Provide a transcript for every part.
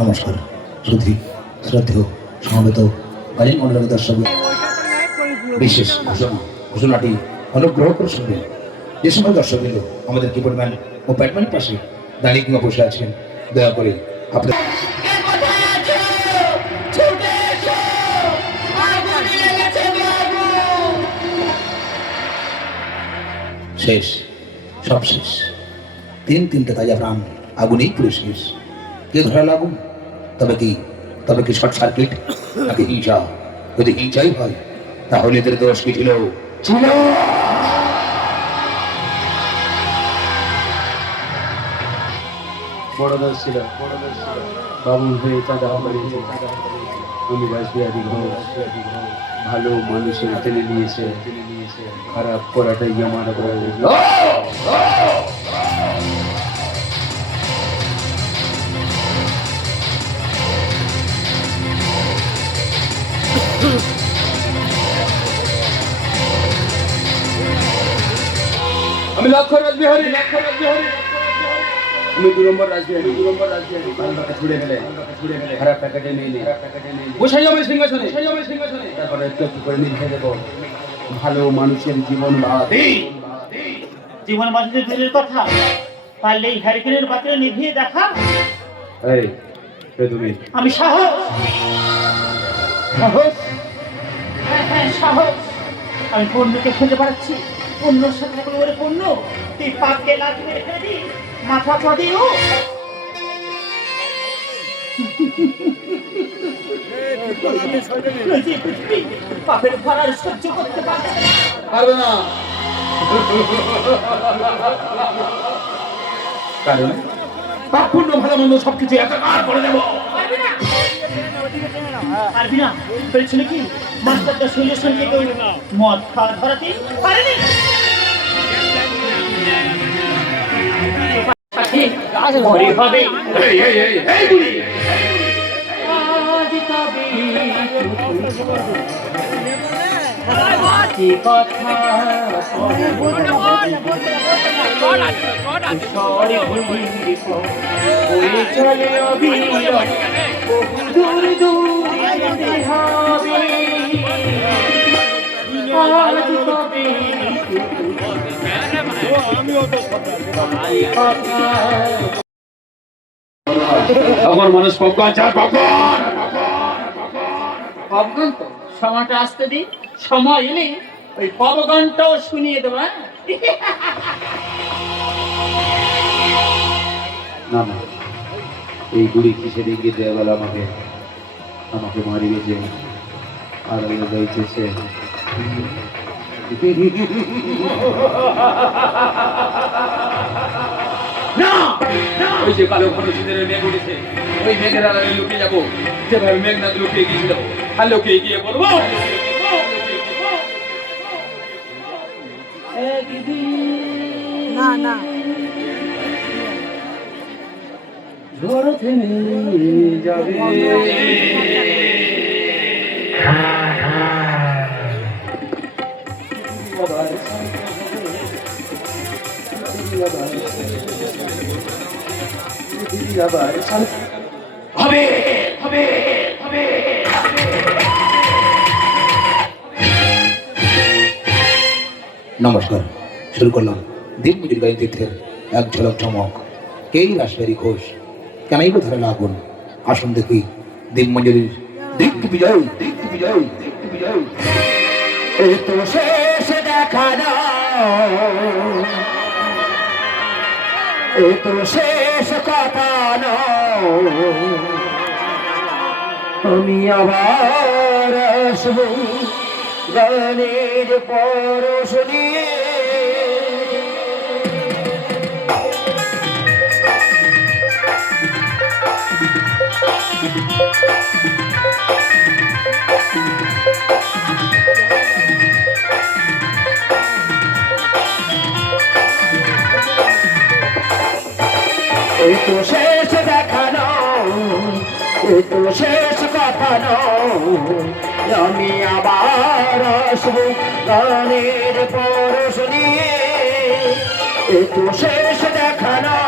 নমস্কার শ্রদ্ধি শ্রদ্ধেয় সমবেত কালীন মন্ডলের দর্শক, বিশেষ ঘোষণাটি অনুগ্রহ করে শুনবেন। যে সময় দর্শকবৃন্দ আমাদের কিবোর্ডম্যান ও ব্যাটম্যানের পাশে দাঁড়িয়ে কিংবা বসে আছেন, দয়া করে আপনার শেষ, সব শেষ। তিনটে তাজা প্রাণ আগুনেই পুরো শেষ। কে ধরাল আগুন? তবে কি শর্ট সার্কিট নাকি হিংসা? যদি হিংসাই হয় তাহলে এদের দোষ কি ছিল? বড় দোষ ছিল বাবুল হয়ে চাঁদা উনি রাসবিহারী ঘোষ ভালো মানুষের টেনে নিয়েছে, খারাপ করাটাই আমার আমি লক্ষ্য রাসবিহারী আমি 2 নম্বর রাসবিহারী ভালো টাকা ছুড়ে গেলে খারাপ টাকাটা নিয়ে নে বসাই যাবে সিংহাসনে তারপরে একটু করে নিভে দেবো ভালো মানুষের জীবন বাঁচাতে দূরের কথা, পারলে এই হ্যারিকেনের বাতিটা নিভিয়ে দেখা। এই তুমি আমি সাহস হ্যাঁ সাহস। আমি পণ্যকে খুঁজে বেড়াচ্ছি, পণ্যর সাথে এখন ওরে পণ্য তুই পাপকে লাঠি মেরে ফেলে দি মাথা চড়িও। পাপের ভাড়ার সহ্য করতে পারবে না, কারণ পাপ পুণ্য ভালো মন্দ সবকিছু একাকার করে দেবো। পারবি না বলেছিল কি মাস্টারটা শৈলের সঙ্গে মদ খাওয়া ধরাতে পারেনি। হবে এখন মানুষ পপকর্ন চায়, পপকর্ন তো সময়টা আসতে দিন, সময় এলে ওই পপকর্নটাও শুনিয়ে দেবো। না না, এই গুড়ি কিসে দেখিয়ে দেওয়া গেল আমাকে মারি গেছে আর গাইছে সে। ওই যে কালো ঘন শীতের মেঘ উঠেছে, ওই মেঘের আড়ালে লুকিয়ে যাবো, যেভাবে মেঘনাথ লুকিয়ে গিয়েছিল আর লুকিয়ে গিয়ে বলবো না না ঝড় থেমে যাবে। হবে হবে হবে। নমস্কার, শুরু করলাম দিনমজুর গাড়ি তীর্থের এক ঝলক চমক। কেই রাসবিহারী ঘোষ, কেনাই বা ধরে আগুন? আসুন দেখি দিনমজুরির দিক বিজয়। এই তো শেষ দেখা না, এই তো শেষ কথা না, আমি আবার আসবো গানের পরশ নিয়ে। এই তো শেষ দেখানো, এই তো শেষ কথা নয়, আমি আবার আসবো গানের পরশ নিয়ে। এই তো শেষ দেখানো।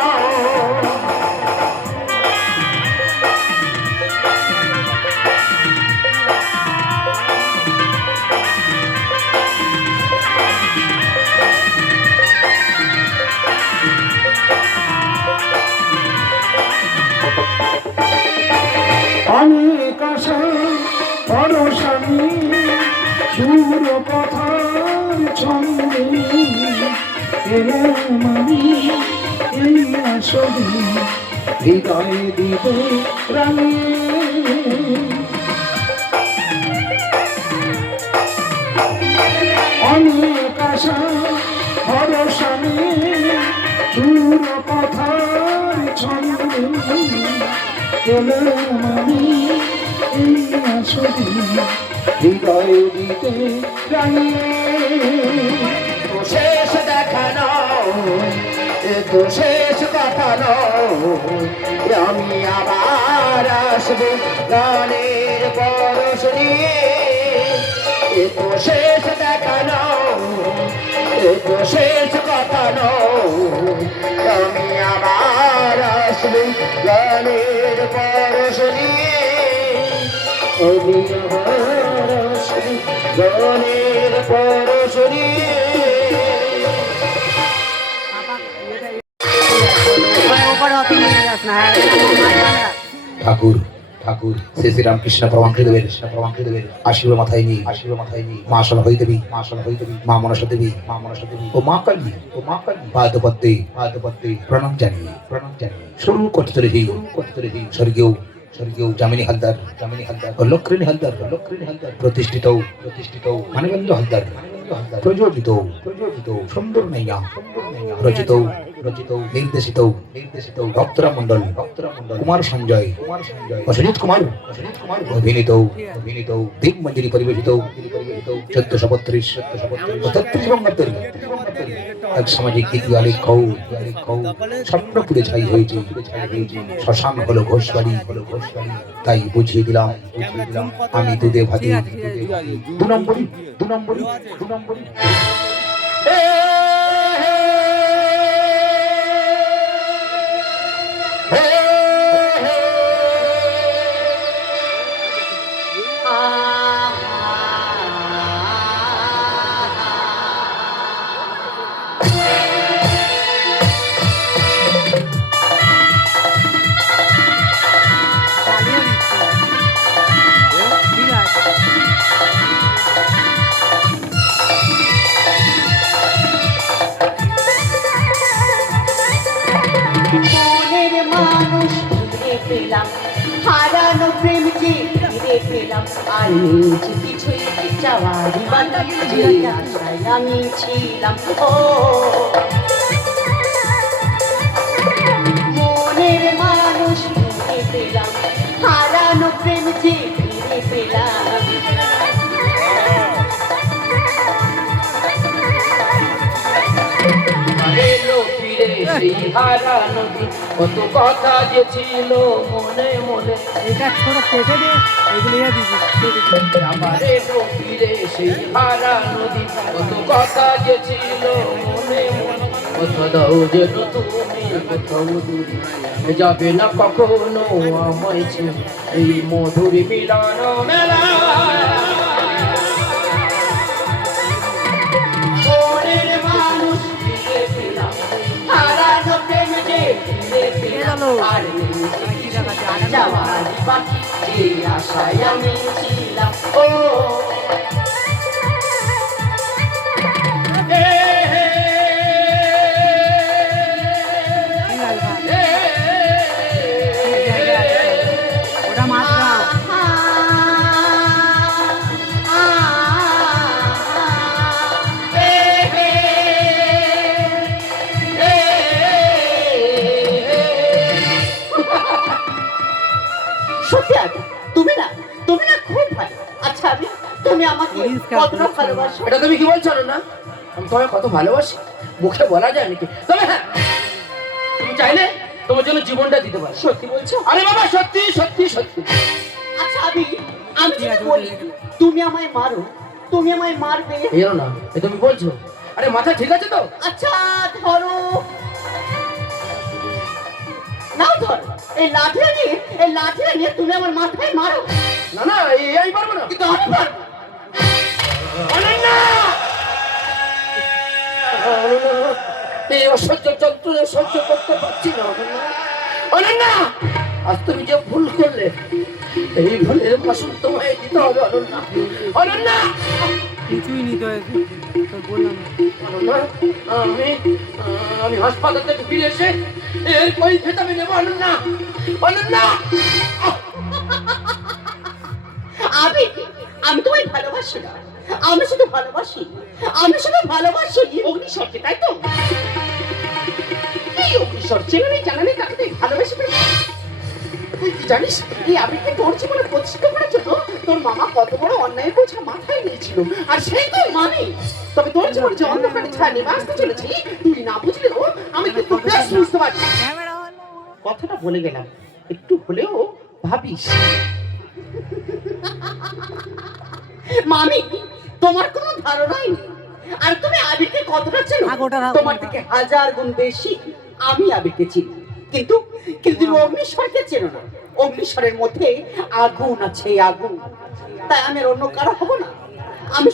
অনেক আশা পরশানি সুর কথার ছন্দে এলাম আমি এই আসরে হৃদয় দিব রাঙিয়ে। অনেক আশা পরশানি সুর কথার ছন্দে এলাম আমি এই আসরে হৃদয় দিতে রাঙিয়ে। তো শেষ দেখা নয়, এ তো শেষ কথা নয়, আমি আবার আসবো গানের পরশ নিয়ে। এ তো শেষ দেখা নয়, এ তো শেষ কথা নয়, আমি আবার আসবো গানের পরশ নিয়ে। আমি আবার আসবো গানের পরশ নিয়ে। ঠাকুর ঠাকুর শ্রী শ্রী রামকৃষ্ণ পরমাঙ্কৃতবের আশীর্বাদ মাথায় নিয়ে মা সলা হই দেবী, মা মনসা দেবী, ও মা কালী, পাদপদ্মে প্রণাম জানিয়ে শুরু করতে চলেছি স্বর্গীয় যামিনী হালদার ও লক্ষ্মী হালদার প্রতিষ্ঠিত মানিবেন্দ্র হালদার প্রযোজিত সুন্দর নাইয়া রচিত নির্দেশিত ভক্তরাম মন্ডল, কুমার সঞ্জয় ও সুজিত কুমার অভিনীত দিকমঞ্জরি পরিবেশিত 1432 ও 33 বঙ্গাব্দের এক সামাজিক গীতি আলেখ্য স্বপ্নপুরে ছাই হয়েছে। শ্মশান হলো ঘোষবাড়ি, তাই বুঝিয়ে দিলাম আমি দুধে ভাতি 2 নম্বরই। মনের মানুষ ফিরে পেলাম, হারানো প্রেমকে ফিরে পেলাম, আর নিজ কিছুই চাওয়ারি বাকি যে আশায় আমি ছিলাম। ও মনের মানুষ ফিরে পেলাম, হারানো প্রেমকে ফিরে পেলাম। সেই হারা নদী কত কথা যে ছিল মনে মনে, এটা ছোট কেটে দে, এগুলো দিবি আমার এলো ফিরে সেই হারা নদী কত কথা যে ছিল মনে মনে। কথা দাও যেন তুমি কোথাও দূরে যাবে না কখনো আমায় ছেড়ে, এই মধুর মিলন মেলা। আশায় আমি ছিলাম। ও ওটা মাত্রা সত্যি আছে, তুমি না খুব ভালো। আচ্ছা তুমি আমাকে কতটা ভালোবাসো? এটা তুমি কি বলছো না? আমি তোমায় কত ভালোবাসি মুখে বলা যায় নাকি? তবে হ্যাঁ, তুমি চাইলে তোমার জন্য জীবনটা দিতে পারি। সত্যি বলছো? আরে বাবা সত্যি সত্যি সত্যি। আচ্ছা আমি যদি বলি তুমি আমায় মারো, তুমি আমায় মারবে? এরো না, এ তুমি বলছো? আরে মাথা ঠিক আছে তো? আচ্ছা ধরো, নাও ধরো এই লাঠিটা নিয়ে তুমি আমার মাথায় মারো। না না, আমি পারবো না। কিন্তু আমি পারবো। অনন্যা! এই অসহ্য যন্ত্রণা সহ্য করতে পারছি না অনন্যা। আজ তুমি যে ভুল করলে, এই ভুলের মাসুল তোমায় দিতে হবে অনন্যা। অনন্যা! কিছুই নিতে হয়েছে তোর বললাম না। অনন্যা, আমি হাসপাতাল থেকে ফিরে এসে এর কৈফিয়ত আমি নেবো অনন্যা। অনন্যা! আমি তোমায় ভালোবাসি না, আমি শুধু ভালোবাসি অগ্নিশ্বরকে, তাই তো? এই অগ্নিশ্বর চেনানি জানানি কাকে তুই ভালোবেসে ফেলি? তুই কি জানিস এই আবেগকে তোর জীবনে প্রতিষ্ঠিত করার জন্য তোর মামা কত বড় অন্যায়ের বোঝা মাথায় নিয়েছিল, আর সেই তোর মানে। তবে তোর জীবনে যে অন্ধকারে ছায়া নেমে আসতে চলেছি তুই না বুঝলেও আমি কিন্তু বেশ বুঝতে পারছি। ক্যামেরা হলো কথাটা বলে গেলাম, একটু হলেও ভাবিস। মামি, তোমার কোনো ধারণাই নেই, আর তুমি আবিরকে কতটা চেনো? তোমার থেকে 1000 গুণ বেশি আমি আবিরকে চিনি, কিন্তু তুমি অগ্নিশ্বরকে চেনো না। অগ্নিশ্বরের মধ্যে আগুন আছে, আগুন। তাই আমি আর অন্য কারো হব না, আমি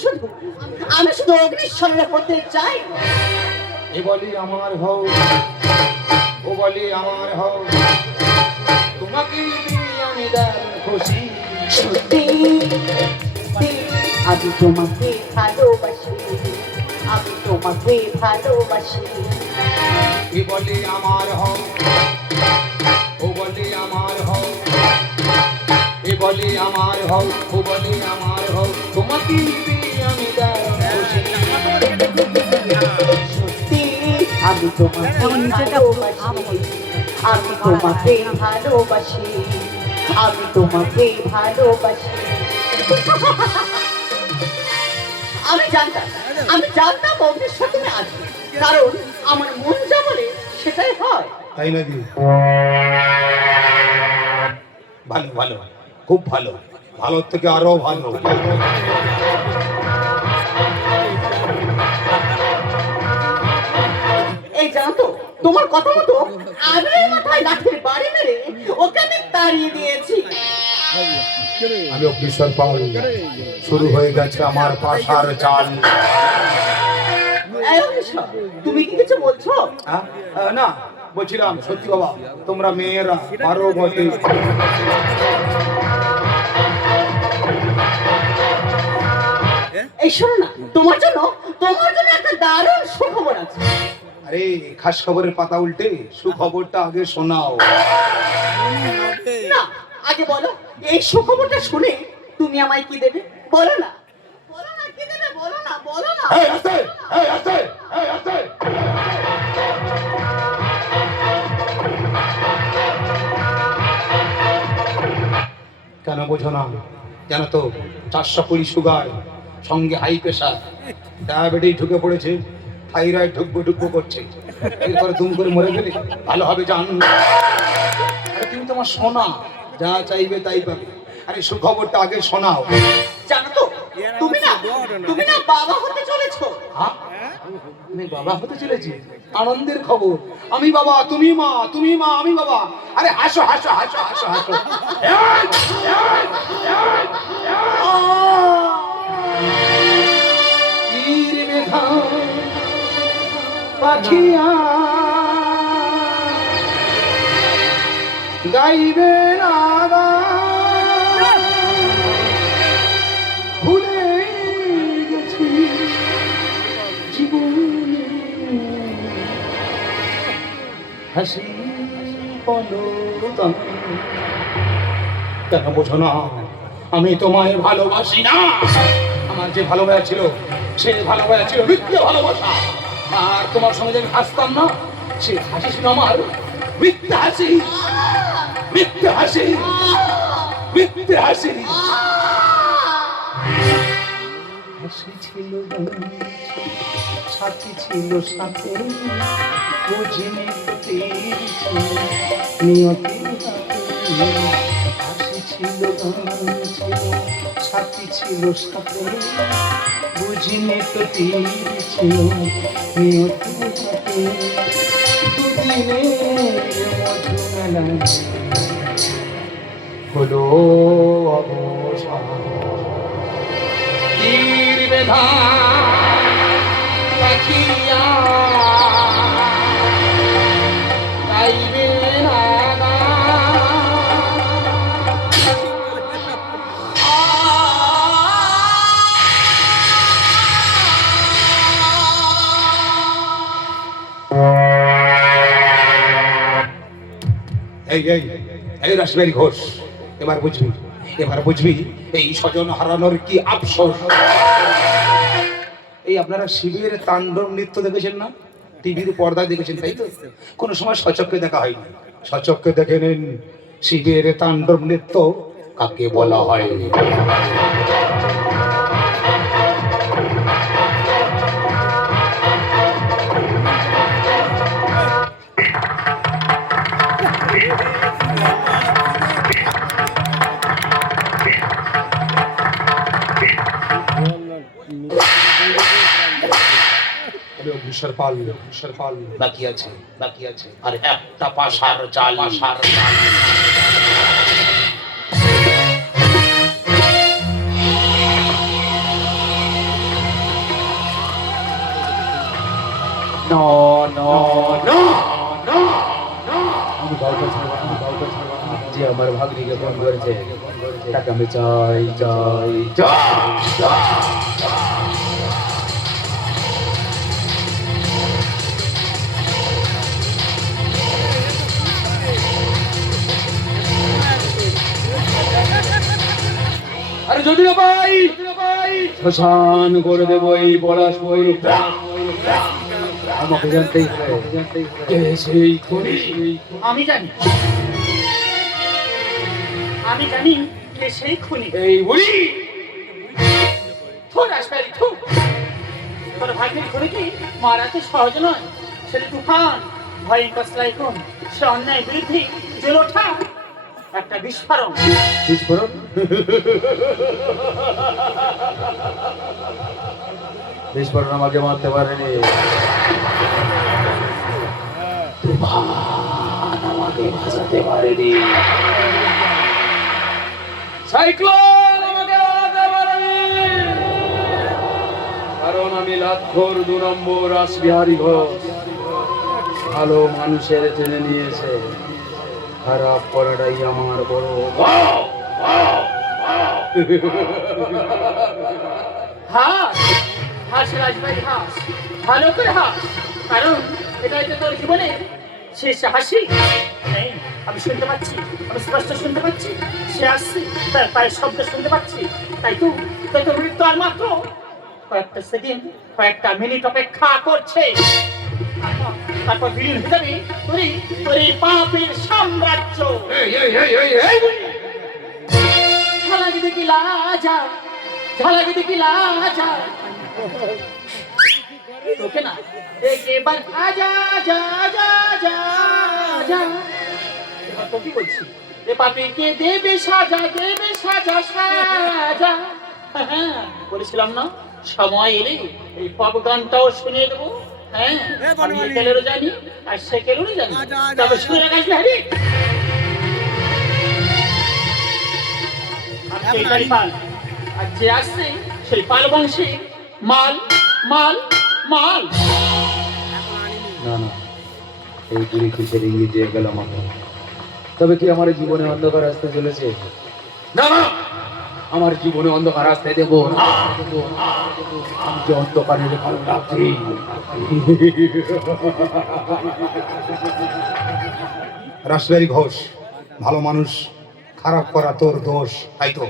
শুধু অগ্নিশ্বরের হতে চাই। এ বলি আমার হও, ও বলি আমার হও, তোমাকে আমি দারুণ খুশি। সত্যি আমি তোমাকে ভালোবাসি, আমি তোমাকে ভালোবাসি। এ বলি আমার হও, ও বলি আমার হও, এ বলি আমার হও, ও বলি আমার হও, তোমাকে আমি দারুণ খুশি। সত্যি আমি তোমাকে ভালোবাসি, আমি তোমাকে ভালোবাসি, আমি তোমাকে ভালোবাসি। আমি জানতাম অগ্নিশ্বর তুমি আসবে, কারণ আমার মন যা বলে সেটাই হয়। তাই নাকি? ভালো ভালো, খুব ভালো, ভালোর থেকে আরো ভালো। এই জানো তো, তোমার কথা মতো আমি মাথায় লাঠির বাড়ি মেরে ওকে আমি তাড়িয়ে দিয়েছি। আমি অগ্নিশ্বর পাল, শুরু হয়ে গেছে আমার পাশার চাল। এই অগ্নিশ্বর, তুমি কি কিছু বলছো? না, বলছিলাম সত্যি বাবা, তোমরা মেয়েরা আরো বটে। এই শোনো না, তোমার জন্য একটা দারুণ সুখবর আছে। আরে খাস খবরের পাতা উল্টে সুখবরটা আগে শোনাও। না, আগে বলো এই সুখবরটা শুনে তুমি আমায় কি দেবে? বলো না, কি দেবে? বলো না। এই আস্তে, এই আস্তে, এই আস্তে। কেন বোঝো না? জানো তো 420 সুগার, সঙ্গে হাই প্রেশার, ডায়াবেটিস ঢুকে পড়েছে, থাইরয়েড ঢুকবো করছে। এরপরে দুম করে মরে গেলে ভালো হবে জান। আরে তুমি তোমার শোনা, যা চাইবে তাই পাবে। আরে সুখবরটা আগে শোনাও। জানো তো, তুমি না বাবা হতে চলেছো। হ্যাঁ? আমি বাবা হতে চলেছি, আনন্দের খবর। আমি বাবা, তুমি মা, তুমি মা, আমি বাবা। আরে হাসো হাসো হাসো হাসো হাসো। তীর মেঘা পাখিয়া গাইবে না গান, ভুলে গেছি জীবনে হাসি পলতন। কেন বোঝো না? আমি তোমায় ভালোবাসি না। আমার যে ভালোবাসা ছিল, সে ভালোবাসা ছিল মিথ্যে ভালোবাসা। আর তোমার সঙ্গে যে হাসতাম না, সে হাসি ছিল আমার মিথ্যে হাসি, মিথ্যে হাসি, মিথ্যে হাসি। হাসি ছিল সাথী ছিল সাথে বুঝিনি তো তীর ছিল নিয়তির হাতে হাসি ছিল গান ছিল সাথী ছিল সাথে বুঝিনি তো তীর ছিল নিয়তির হাতে দুদিনের মধু মেলা হলো অবসান তীর বেধা পাখিয়া গাইবে না এই রাসবিহারী ঘোষ, এবার বুঝবি এই স্বজন হারানোর কি আফসোস। এই আপনারা শিবের তাণ্ডব নৃত্য দেখেছেন না, টিভির পর্দায় দেখেছেন তাই তো? কোনো সময় সচক্ষে দেখা হয়নি, সচক্ষে দেখে নিন শিবের তাণ্ডব নৃত্য কাকে বলা হয়। বাকি আছে আর একটা পাশার চাল। যে আমার ভাগ্নিকে ফোন করেছে তাকে আমি চাই চাই চাই। আরে যদি না পাই শ্মশান করে দেবো এই পলাশ ময়ূর। আমাকে জানতেই হবে সেই খুনি। আমি জানি কে সেই খুনি। এই বুড়ি তোর রাসবিহারী তোর ভাগ্যের খুনি কি মারা তো সহজ নয়। সেটা তুফান ভয়ঙ্কর স্লাইকন, সে অন্যায় বিরুদ্ধে জ্বলে ওঠা একটা বিস্ফোরণ। বিস্ফোরণ আমাকে মারতে পারেনি, আমাকে ভাসাতে পারেনি, সাইক্লোন আমাকে বানাতে পারেনি। কারণ আমি লাক্ষর 2 নম্বর রাসবিহারী ঘোষ। ভালো মানুষের টেনে নিয়েছে, খারাপ করাটাই আমার বড়। হাস রাজবাড়ি হাস, ভালো করে হাস, কারণ এটা হচ্ছে তোর জীবনে শেষ হাসি। নেই, আমি শুনতে পাচ্ছি, আমি স্পষ্ট শুনতে পাচ্ছি, সে আসছে, তার পায়ের শব্দ শুনতে পাচ্ছি। তাই তো মৃত্যু আর মাত্র কয়েকটা সেকেন্ড, কয়েকটা মিনিট অপেক্ষা করছে। তারপর বিলীন হয়ে যাবে তোর এই পাপের সাম্রাজ্য। ঝালাকি দেখি লাজা তোকে না এবার আজা যা যা যা যা। এবার তো কি বলছি, এ পাপিকে দেবে সাজা সাজা। হ্যাঁ বলেছিলাম না, সময় এলে এই পপ গানটাও শুনিয়ে দেবো। হ্যাঁ আমি একেলেরও জানি আর সেকেলেরও জানি, তবে শুনে রাখাস বিহারি। আর যে আসছে সেই পাল বংশী মাল মাল মাল। না এই বুড়ি কিসের ইঙ্গিত দিয়ে গেল আমাকে? তবে কি আমার জীবনে অন্ধকার আসতে চলেছে? না, আমার জীবনে অন্ধকার আসতে দেব না। আমি যে অন্ধকারের ভালো লাগছি। রাসবিহারী ঘোষ, ভালো মানুষ খারাপ করা তোর দোষ, তাই তো?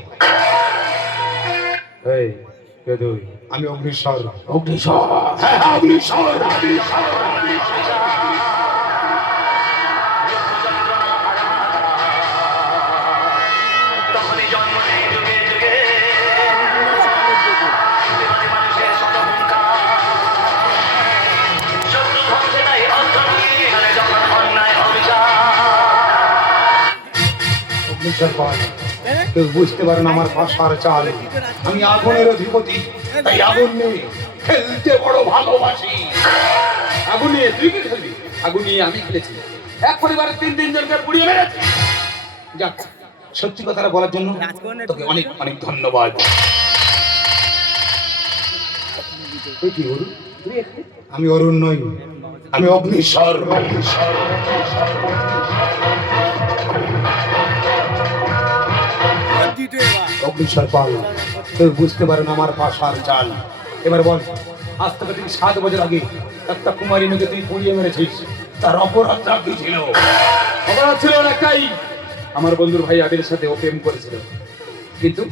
এই কে তুই? আমি অগ্নিশ্বর। হ্যাঁ, অগ্নিশ্বর। অগ্নিশ্বর পাল, কেউ বুঝতে পারে না আমার ভাষার চাল। আমি আগুনের অধিপতি, তাই আগুন নিয়ে খেলতে বড় ভালোবাসি। আগুন নিয়ে তুই কি খেলবি? আগুন নিয়ে আমি খেলেছি, এক পরিবারের 3 জনকে পুড়িয়ে মেরেছি। যাক, সত্যি কথাটা বলার জন্য তোকে অনেক অনেক ধন্যবাদ। তুই কি অরুণ? আমি অরুণ নই, আমি অগ্নিশ্বর। অগ্নিশ্বর পাল, কেউ বুঝতে পারে না আমার ভাষার চাল। এবার বল, আজ থেকে তুই 7 বছর আগে একটা কুমারী মেয়েকে তুই পুড়িয়ে মেরেছিস, তার অপরাধটা কি ছিল? অপরাধ ছিল একটাই, আমার বন্ধুর ভাই আবিরের সাথে ও প্রেম করেছিল, কিন্তু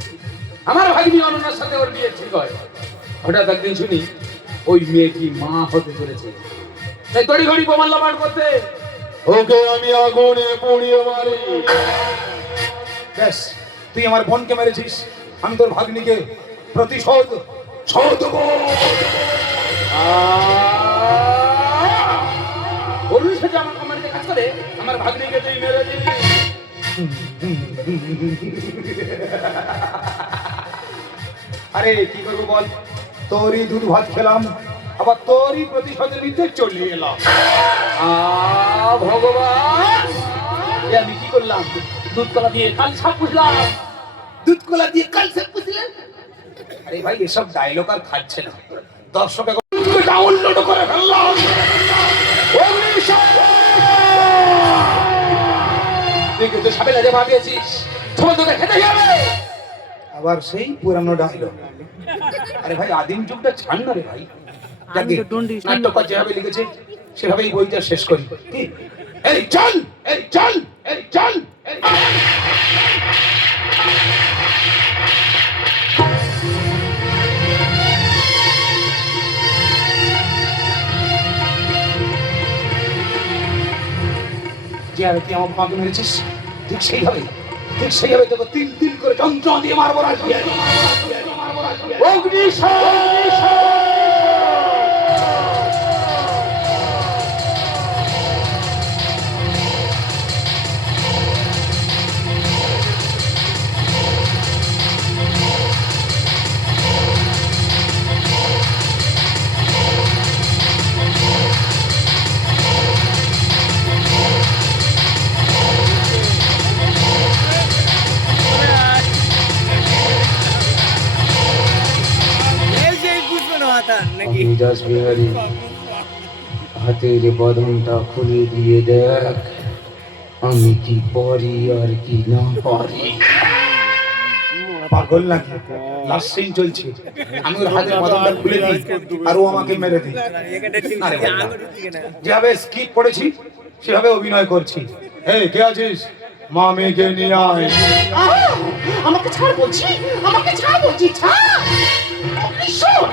আমার ভাগ্নি অনন্যার সাথে ওর বিয়ে ঠিক হয়। হঠাৎ একদিন শুনি ওই মেয়েটি মা হতে চলেছে, তাই তড়ি ঘড়ি প্রমাণ লোপাট করতে ওকে আমি আগুনে পুড়িয়ে মারি। ব্যাস, তুই আমার বোনকে মেরেছিস, আমি তোর ভাগ্নিকে প্রতিশোধ শোধ করব। অরুণের সাথে আমার কোম্পানিতে কাজ করে আমার ভাগ্নিকে তুই মেরে দিলি। আরে কি করবো বল, তোরই দুধ ভাত খেলাম, আবার তোরই প্রতিশোধের নিতে চলে এলাম। ভগবান, এ আমি কি করলাম? দুধ কলা দিয়ে কাল সাপ পুষলাম। দুধ কলা দিয়ে কাল সে পুষলেন? আরে ভাই, এসব ডায়লগ আর খাচ্ছে না, দর্শক এখন ডাউনলোড করে ফেললাম। তুই কিন্তু সাপে লাজে ভাবিয়েছিস, তোমার তোকে খেতে যাবে। আবার সেই পুরানো ডায়লগ। আরে ভাই, আদিম যুগটা ছাড় না রে ভাই। আমি তো ডন্ডি নাট্যকার যেভাবে লিখেছে সেভাবেই বইটা শেষ করি। কি? এই চল, এই চল, এই চল, এই চল। যেভাবে তুই আমার মাকে মেরেছিস, ঠিক সেইভাবে তোকে তিল তিল করে যন্ত্রণা দিয়ে মারবো না। দাস বিহারী, হাতের বদনটা খুলে দিয়ে দেখ, আমি কি পারি আর কি না পারি। পাগল নাকি? লাস্ট সিন চলছে, আমি ওর হাতের বাঁধনটা খুলে দিই আর ও আমাকে মেরে দিই। আরে বাবা, যেভাবে স্কিপ করেছি সেভাবে অভিনয় করছি। এই কে আছিস? মা মেয়েকে নিয়ে আয়। আমাকে ছাড় বলছি, আমাকে ছাড় বলছি, ছাড়। অগ্নিশ্বর,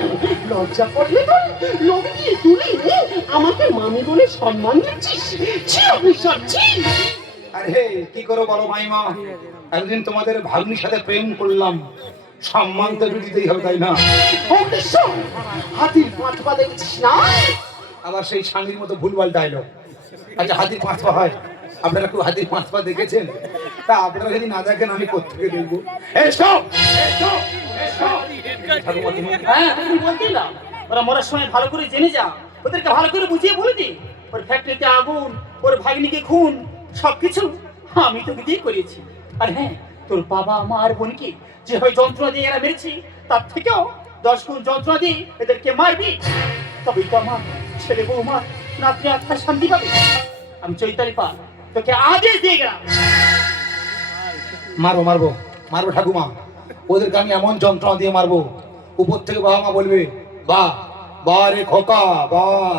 লজ্জা করলে তো লোক দিয়ে তুলে আমাকে মামি বলে সম্মান দিচ্ছিস? ছি অগ্নিশ্বর, ছি। আরে কি করো বলো মাইমা, একদিন তোমাদের ভাগ্নির সাথে প্রেম করলাম, সম্মান তো একটু দিতেই হবে, তাই না? অগ্নিশ্বর, হাতির 5 পা দেখছিস না? আবার সেই স্বামীর মতো ভুলভাল ডায়লগ। আচ্ছা, হাতির 5 পা হয়? আপনারা কেউ হাতির 5 পা দেখেছেন? তা আপনারা যদি না দেখেন আমি কোত্থেকে দেখবো? এই স্টপ, স্টপ, স্টপ। হ্যাঁ, তুমি বলতেই না, ওরা মরার সময় ভালো করে জেনে যা, ওদেরকে ভালো করে বুঝিয়ে বলে দি, ওর ফ্যাক্টরিতে আগুন, ওর ভাগ্নিকে খুন, সবকিছু আমি তোকে দিয়ে করিয়েছি। আর হ্যাঁ, তোর বাবা মা আর বোনকে যেভাবে যন্ত্রণা দিয়ে এরা মেরেছি, তার থেকেও 10 গুণ যন্ত্রণা দিয়ে এদেরকে মারবি, তবেই তো আমার ছেলে বৌমা নাতনি আত্মার শান্তি পাবে। আমি চৈতালি পাল তোকে আদেশ দিয়ে গেলাম। মারবো মারবো মারবো ঠাকুমা, ওদেরকে আমি এমন যন্ত্রণা দিয়ে মারবো, উপর থেকে বাবা মা বলবে বাহ বাহ রে খোকা বাহ।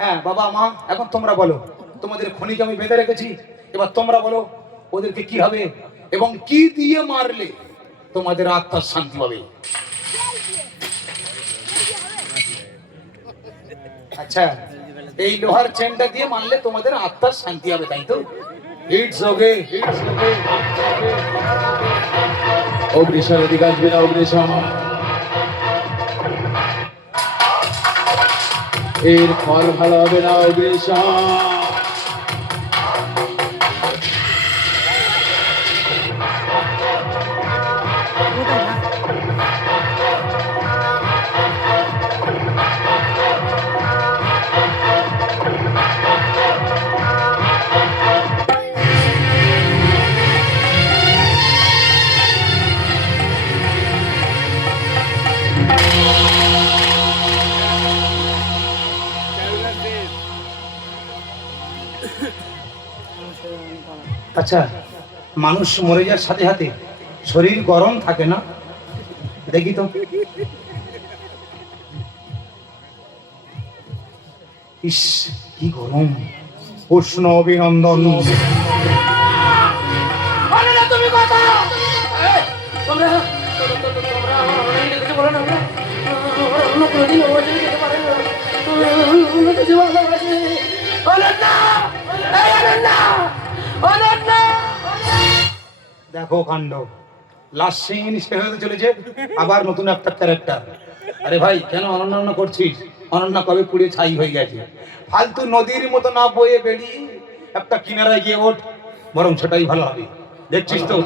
হ্যাঁ বাবা মা, এখন তোমরা বলো, তোমাদের খনিকে আমি বেঁধে রেখেছি, এবার তোমরা বলো ওদেরকে কি হবে এবং কি দিয়ে মারলে তোমাদের আত্মার শান্তি পাবে। আচ্ছা, এই লোহার চেনটা দিয়ে মারলে তোমাদের আত্মার শান্তি হবে, তাই তো? It's okay, it's okay. Agnishwar এদিকে আসবে না, অগ্নিশ্বর এর ফল ভালো হবে না, অগ্নিশ্বর আচ্ছা, মানুষ মরে যাওয়ার সাথে সাথে শরীর গরম থাকে না? দেখি তো। ইস, কি গরম! উষ্ণ অভিনন্দন। আরে না তুমি কথা তোমরা তোমরা কিছু বলো না অন্য কোনোদিন ওর জন্য যেতে পারে না অন্য কিছু ভালোবাসে অনন্যা এই অনন্যা অনন্যা দেখো কাণ্ড, লাস্ট সিন শেষ হতে চলেছে, আবার নতুন একটা ক্যারেক্টার। আরে ভাই, কেন অনন্য করছিস? অনন্যা কবে পুড়ে ছাই হয়ে গেছে। ফালতু নদীর মতো না বয়ে বেরিয়ে একটা কিনারায় গিয়ে ওঠ, বরং সেটাই ভালো হবে। দেখছিস তো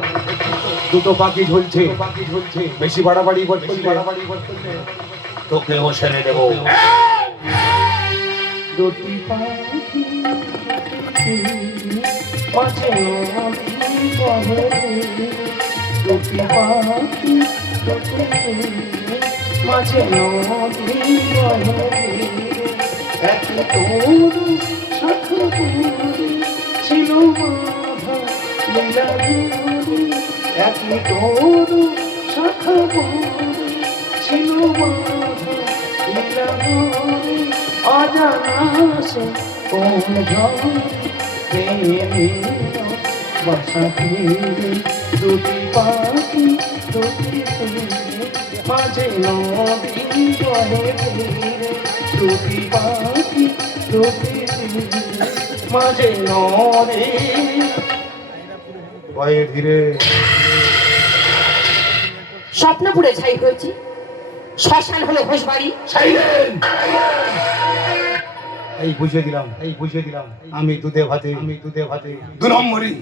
দুটো পাখি ঝুলছে, বেশি বাড়াবাড়ি করছিস, তোকে ও সেরে দেবো। দুটি পাখি মাঝে নদী বহে, দুটি পাখি মাঝে নদী বহে, একই তরু শাখা পরি ছিল বাঁধা লীলা জুড়ি, একই তরু শাখা পরি ছিল বাঁধা লীলা জুড়ি, অজানা সে কোন ঝড়ে প্রেমের বাসা ফিরে, দুটি পাখি দুটি মাঝে নদী বহে ফিরে, দুটি পাখি দুটি মাঝে নদী বহে ধীরে। স্বপ্নপুরে ছাই হয়েছে, শ্মশান হলো ঘোষবাড়ি। এই বুঝিয়ে দিলাম, আমি দুধে ভাতে, দু নম্বরই।